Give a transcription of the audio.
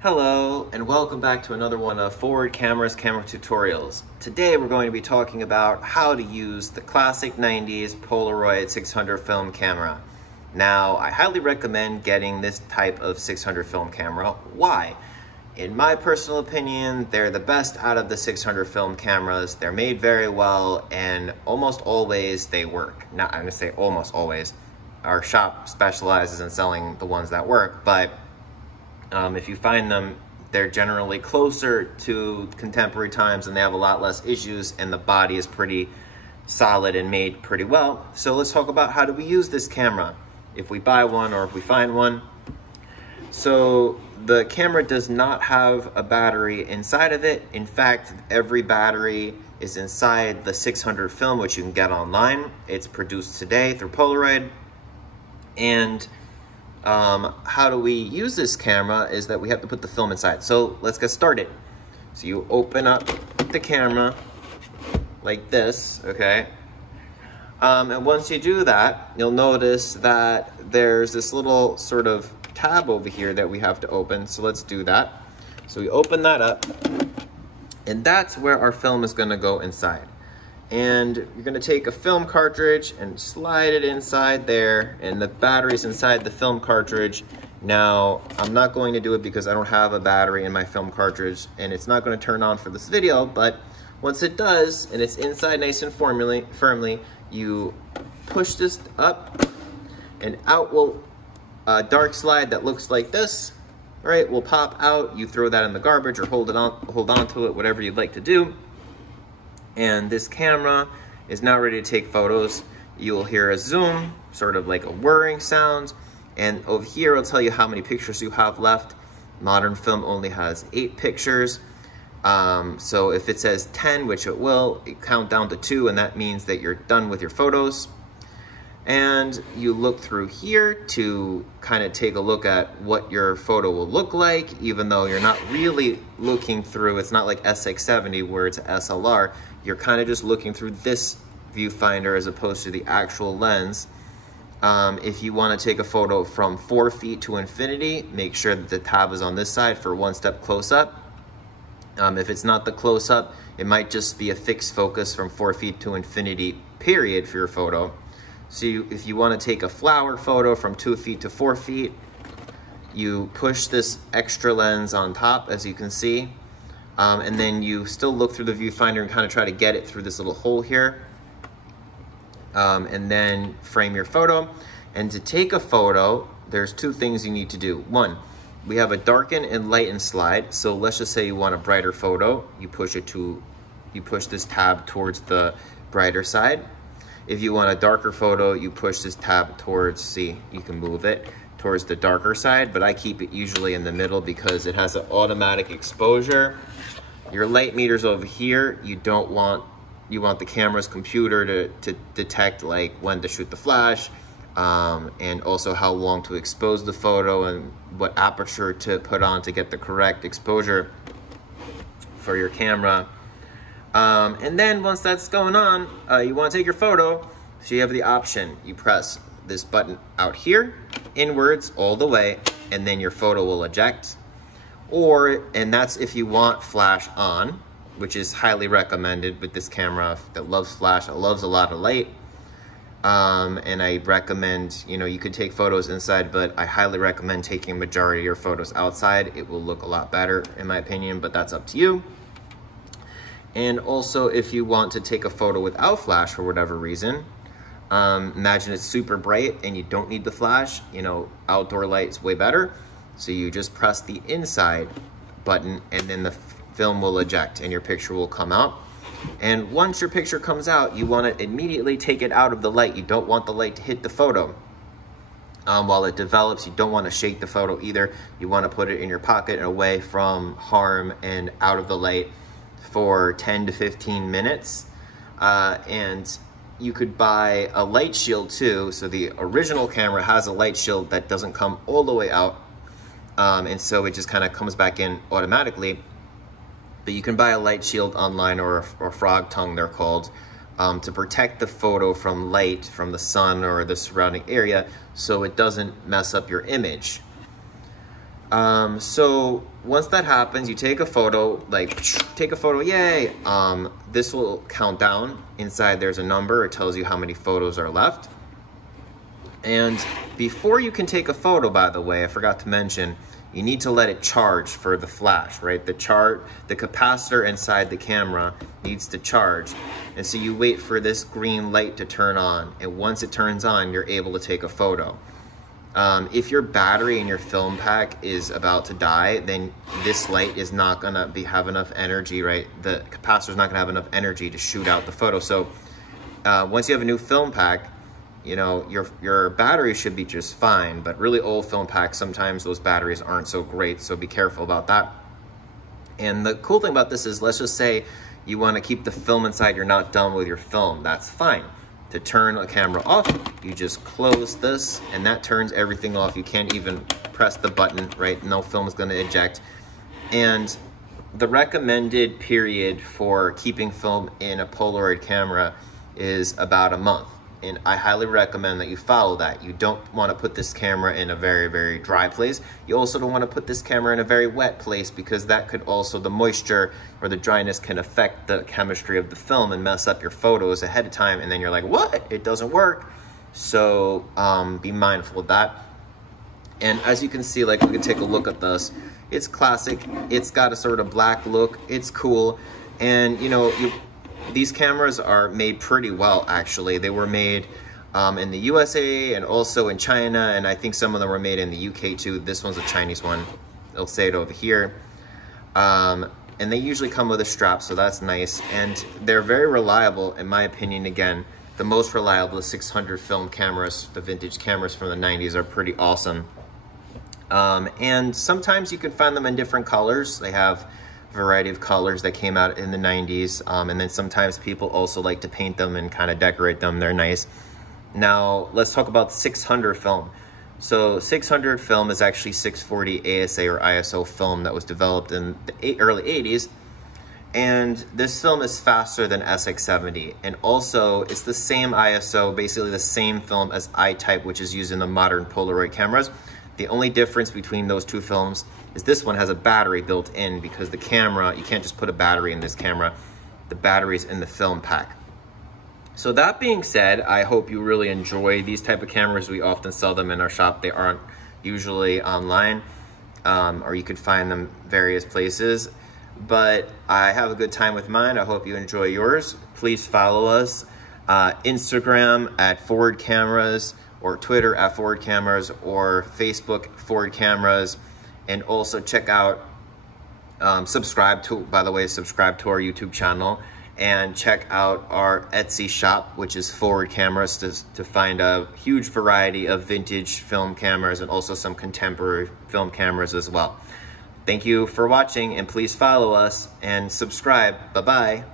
Hello and welcome back to another one of Forward Camera tutorials. Today we're going to be talking about how to use the classic 90s Polaroid 600 film camera. Now I highly recommend getting this type of 600 film camera. Why? In my personal opinion, they're the best out of the 600 film cameras. They're made very well and almost always they work. Now I'm going to say almost always. Our shop specializes in selling the ones that work, but if you find them, they're generally closer to contemporary times and they have a lot less issues and the body is pretty solid and made pretty well. So let's talk about how do we use this camera if we buy one or if we find one. So the camera does not have a battery inside of it. In fact, every battery is inside the 600 film, which you can get online. It's produced today through Polaroid. And how do we use this camera is that we have to put the film inside. So let's get started. So you open up the camera like this, okay? And once you do that, you'll notice that there's this little sort of tab over here that we have to open. So let's do that. So we open that up and that's where our film is gonna go inside. And you're gonna take a film cartridge and slide it inside there, and the battery's inside the film cartridge. Now, I'm not going to do it because I don't have a battery in my film cartridge, and it's not gonna turn on for this video, but once it does, and it's inside nice and firmly, you push this up, and out will a dark slide that looks like this, right? Will pop out, you throw that in the garbage or hold on to it, whatever you'd like to do. And this camera is now ready to take photos. You'll hear a zoom, sort of like a whirring sound. And over here, it'll tell you how many pictures you have left. Modern film only has 8 pictures. So if it says 10, which it will, count down to 2, and that means that you're done with your photos. And you look through here to kind of take a look at what your photo will look like, even though you're not really looking through, it's not like SX70 where it's SLR, you're kind of just looking through this viewfinder as opposed to the actual lens. If you want to take a photo from 4 feet to infinity, make sure that the tab is on this side for one-step close-up. If it's not the close-up, it might just be a fixed focus from 4 feet to infinity, period, for your photo. So if you want to take a flower photo from 2 feet to 4 feet, you push this extra lens on top, as you can see, and then you still look through the viewfinder and kind of try to get it through this little hole here, and then frame your photo. And to take a photo, there's 2 things you need to do. One, we have a darken and lighten slide. So let's just say you want a brighter photo, you push this tab towards the brighter side. If you want a darker photo, you push this tab towards, see, you can move it towards the darker side, but I keep it usually in the middle because it has an automatic exposure. Your light meter's over here. You want the camera's computer to detect like when to shoot the flash, and also how long to expose the photo and what aperture to put on to get the correct exposure for your camera. And then once that's going on, you want to take your photo, so you have the option. You press this button out here, inwards all the way, and then your photo will eject. And that's if you want flash on, which is highly recommended with this camera that loves flash. It loves a lot of light. And I recommend, you could take photos inside, but I highly recommend taking majority of your photos outside. It will look a lot better in my opinion, but that's up to you. And also, if you want to take a photo without flash for whatever reason, imagine it's super bright and you don't need the flash, outdoor light's way better. So you just press the inside button and then the film will eject and your picture will come out. And once your picture comes out, you want to immediately take it out of the light. You don't want the light to hit the photo. While it develops, you don't want to shake the photo either. You want to put it in your pocket and away from harm and out of the light for 10 to 15 minutes. And you could buy a light shield too. So the original camera has a light shield that doesn't come all the way out. And so it just kind of comes back in automatically. But you can buy a light shield online, or frog tongue they're called, to protect the photo from light from the sun or the surrounding area so it doesn't mess up your image. So once that happens, you take a photo, like take a photo, yay. This will count down. Inside there's a number, it tells you how many photos are left. And before you can take a photo, by the way, I forgot to mention, you need to let it charge for the flash, right? The capacitor inside the camera needs to charge. And so you wait for this green light to turn on. And once it turns on, you're able to take a photo. If your battery in your film pack is about to die, then this light is not gonna have enough energy, right? The capacitor is not gonna have enough energy to shoot out the photo. So once you have a new film pack, you know, your battery should be just fine, but really old film packs, sometimes those batteries aren't so great, so be careful about that. And the cool thing about this is, let's just say you wanna keep the film inside, you're not done with your film, that's fine. To turn a camera off, you just close this and that turns everything off. You can't even press the button, right? No film is gonna eject. And the recommended period for keeping film in a Polaroid camera is about a month. And I highly recommend that you follow that. You don't want to put this camera in a very, very dry place. You also don't want to put this camera in a very wet place, because that could also, the moisture or the dryness can affect the chemistry of the film and mess up your photos ahead of time. And then you're like, what? It doesn't work. So be mindful of that. And as you can see, like, we can take a look at this. It's classic. It's got a sort of black look. It's cool. And you know, these cameras are made pretty well, actually. They were made in the USA and also in China, and I think some of them were made in the UK too. This one's a Chinese one. They'll say it over here. And they usually come with a strap, so that's nice. And they're very reliable, in my opinion. Again, the most reliable 600 film cameras, the vintage cameras from the 90s, are pretty awesome. And sometimes you can find them in different colors. They have variety of colors that came out in the 90s, and then sometimes people also like to paint them and kind of decorate them. They're nice. Now let's talk about 600 film. So 600 film is actually 640 ASA or ISO film that was developed in the early 80s, and this film is faster than SX70, and also it's the same ISO, basically the same film as I-type, which is used in the modern Polaroid cameras. The only difference between those two films is this one has a battery built in, because the camera, you can't just put a battery in this camera. The battery's in the film pack. So that being said, I hope you really enjoy these type of cameras. We often sell them in our shop. They aren't usually online, or you could find them various places. But I have a good time with mine. I hope you enjoy yours. Please follow us. Instagram at Forward Cameras, or Twitter at Forward Cameras, or Facebook Forward Cameras. And also check out, subscribe to our YouTube channel, and check out our Etsy shop, which is Forward Cameras, to find a huge variety of vintage film cameras and also some contemporary film cameras as well. Thank you for watching, and please follow us and subscribe. Bye-bye.